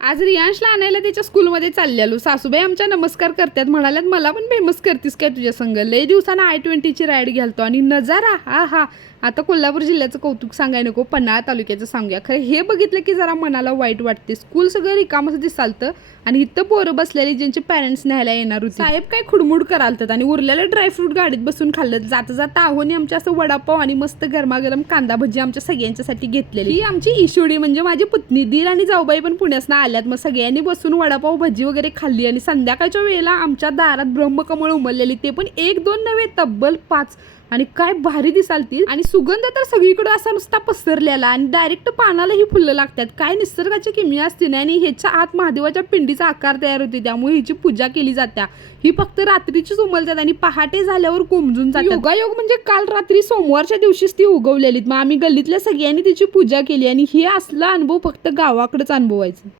आज रियांशला आणायला त्याच्या स्कूलमध्ये चाललेलो. सासूबाई आमच्या नमस्कार करतात, म्हणाल्यात मला पण फेमस करतीस काय तुझ्या संग. लय दिवसानं I-20ची राईड घालतो आणि नजारा हा हा. आता कोल्हापूर जिल्ह्याचं कौतुक सांगाय नको, पन्हाळा तालुक्याचं सांगूया. खरं हे बघितलं की जरा मनाला वाईट वाटते. स्कूल सगळं रिकामच दिसालतं आणि इथं पोरं बसलेली ज्यांचे पॅरेंट्स न्यायला येणार होते साहेब काय खुडमुड करालतात आणि उरलेलं ड्रायफ्रूट गाडीत बसून खाल्लं. जाता जाता आहोनी आमच्या असं वडापाव आणि मस्त गरमागरम कांदा भजी आमच्या सगळ्यांच्यासाठी घेतलेली. ही आमची ईशोडी म्हणजे माझी पुतणी. दीर आणि जाऊबाई पण पुण्यासनं आल्यात. मग सगळ्यांनी बसून वडापाव भजी वगैरे खाल्ली आणि संध्याकाळच्या वेळेला आमच्या दारात ब्रह्मकमळ उमललेली, ते पण 1-2 नव्हे तब्बल 5. आणि काय भारी दिसालती आणि सुगंध तर सगळीकडे असा नुसता पसरलेला आणि डायरेक्ट पानालाही फुलं लागतात. काय निसर्गाची किमया असते ना. आणि ह्याच्या आत महादेवाच्या पिंडीचा आकार तयार होते, त्यामुळे हिची पूजा केली जात्या. ही फक्त रात्रीचीच उमलतात आणि पहाटे झाल्यावर कोमजून जातात. योगायोग म्हणजे काल रात्री सोमवारच्या दिवशीच ती उगवलेलीत. मग आम्ही गल्लीतल्या सगळ्यांनी तिची पूजा केली आणि हे असला अनुभव फक्त गावाकडेच अनुभवायचा.